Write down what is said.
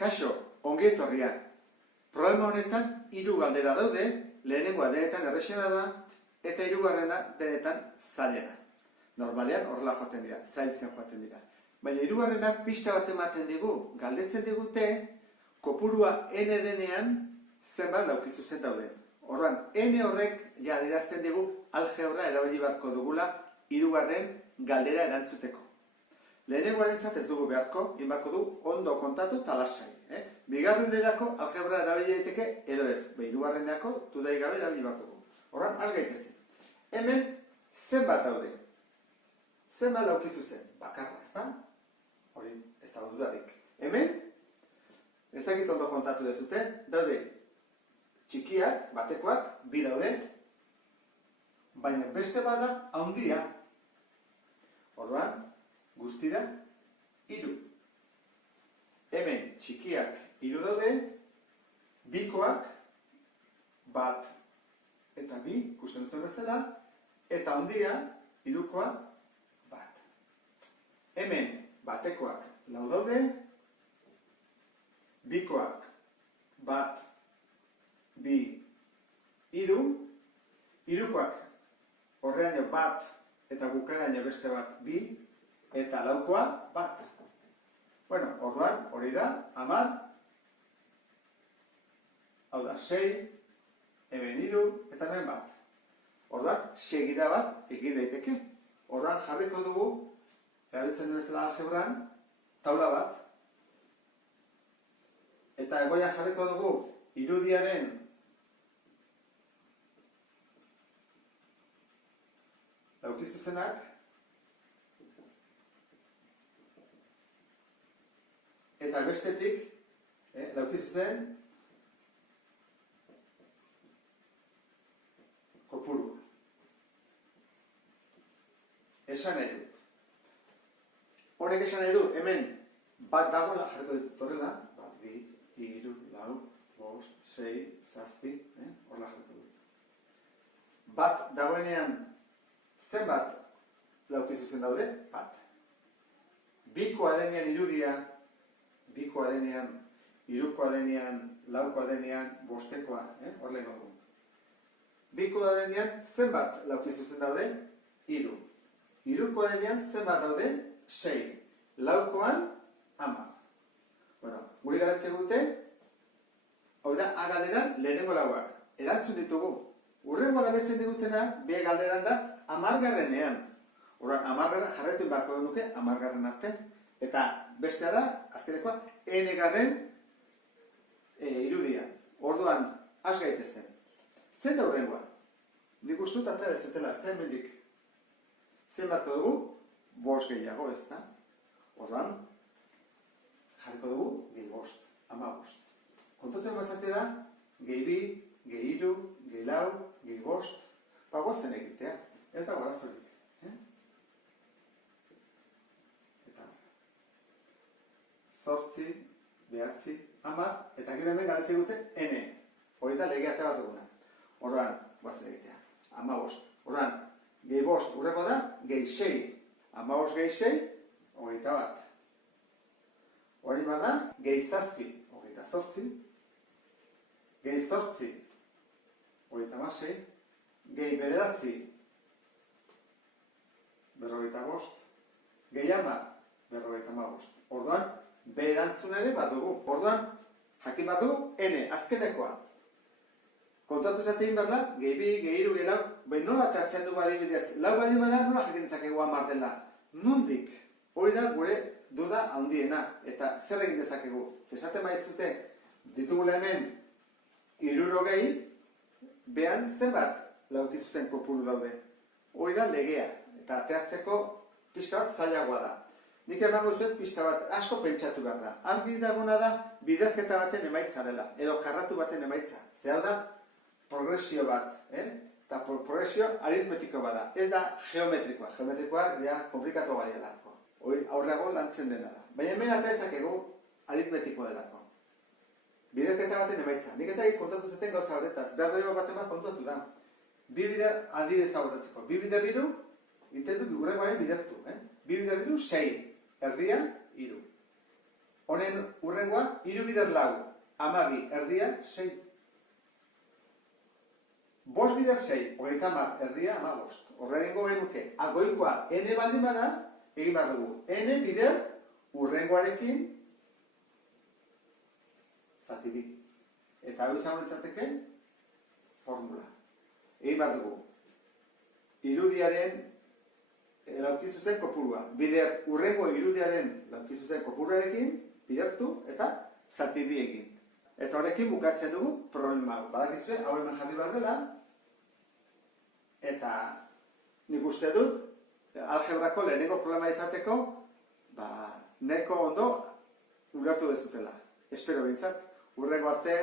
Kaixo, ongi etorriak. Problema honetan 3 galdera daude, lehenengoa denetan errexena da, eta 3. denetan zailena. Normalean horrela joaten dira, zailtzen joaten dira. Baina 3. pista bat ematen digu, galdetzen digute, kopurua n denean zenbat laukizuzen dauden. Orduan, n horrek ja adierazten digu algebra erabili beharko dugula 3. galdera erantzuteko. Lehenengoarentzat ez dugu beharko, inbarko du ondo kontatu eta lasai. Bigarrenerako algebra erabili daiteke edo ez. 3. dudai gabe erabili beharko dugu. Orduan, has gaitezen. Hemen zenbat daude? Zenbat laukizuzen? Bakarra, ez da? Hori, ez da dudarik. Hemen, ez dakit ondo kontatu dezute, daude txikiak, batekoak, 2 daude, baina beste bada handia. Orduan, guztira, 3. Hemen txikiak 3 daude, bikoak, 1 eta 2, ikusten duzuen bezala, eta handia, 3koa, 1. Hemen batekoak 4 daude, bikoak 1, 2, 3, 3koak horreaino 1 eta bukaeraino beste 2, eta 4koa 1. Bueno, orduan, hori da, 10, hau da 6, hemen 3, eta hemen 1. Orduan, segida bat egin daiteke. Orduan, jarriko dugu, erabiltzen bezala algebran, taula bat, eta egoian jarriko dugu irudiaren laukizuzenak, eta bestetik, laukizuzen, kopurua. Esan nahi dut. Honek esan nahi du, hemen, 1 dagoela, jarriko ditut horrela, 1, 2, 3, 4, 5, 6, 7, horrela jarriko dut. 1 dagoenean, zenbat laukizuzen daude? 1. Bikoa denean irudia, bikoa denean, 3koa denean, 4koa denean, 5koa, horrela ingo dugu. Bikoa denean, zenbat laukizuzen daude? 3. 3koa denean, zenbat daude? 6. 4koan, 10. Bueno, guri galdetzen dute, hau da, A galderan lehenengo lauak. Erantzun ditugu. Hurrengo galdetzen digutena, B galderan da, 10. Horren, 10 jarraitu beharko nuke, 10 arte. Eta bestea da, azkenekoa, n-garren irudia. Orduan, has gaitezen. Zen da hurrengoa? Nik ustut atera dezutela, ez da hemendik. Zen beharko dugu? 5 gehiago, ez da? Orduan, jarriko dugu, gehi 5, 15. Kontatu bazate da, gehi 2, gehi 3, gehi 4, gehi 5, goazen egitea. Ez da gorazorik. Eta 8, 9, 10, eta gero hemen galdetzen dute n. Hori da legea bat duguna. Orduan, goazen egitea. 15. Orduan, gehi 5 urreko da, gehi 6. 15 gehi 6, 21. Hori bada, gehi 7, 28. Gehi 8, 36. Gehi 9, 45. Gehi 10, 55. Orduan, B erantzun ere badugu. Orduan, jakin badugu, N, azkenekoa. Kontatu zatein behar da, gehi 2, gehi 3, gehi 4, behin nola atratzen dugu adibidez. 4 baldin bada, nola jakin dezakegu 10 dela. Nondik? Hori da gure duda handiena. Eta zer egin dezakegu? Zesaten baizute, ditugula hemen 60, behan zenbat laukizuzen kopuru daude. Hori da legea. Eta ateratzeko pixka bat zailagoa da. Nik emango zuet pixka bat asko pentsatu behar da. Argi dagona da biderketa baten emaitza dela. Edo karratu baten emaitza. Zer da progresio bat. Eta progresio aritmetiko bat da. Ez da geometrikoa. Geometrikoa ja komplikatu bai delako. Hori aurreago lantzen dena da. Baina hemen ata ezakegu aritmetikoa delako. Biderketa baten emaitza. Nik ez da kontatu zuten gauza horretaz. Behar dago baten bat kontatu da. 2 bider adibidez aurretzeko. 2 bider 3, iten du hurrengoaren bidertu. 2 bider 3, 6. Erdia, 3. Honen urrengoa, 3 bider 4, 12, erdia, 6. 5 bider 6, 30, erdia, 15. Horrengo genuke, goikoa n baldin bada, egin behar dugu. N bider urrengoarekin zati bi. Eta hau izango litzateke formula. Egin behar dugu. Irudiaren laukizuzen kopurua. Bider urrengo irudiaren laukizuzen kopuruarekin bidertu eta zati bi egin. Eta horrekin bukatzen dugu problema hau. Badakizue, hau hemen jarri behar dela. Eta nik uste dut, algebrako lehenengo problema izateko, neko ondo ulertu dezutela. Espero behintzat, urrengo arte,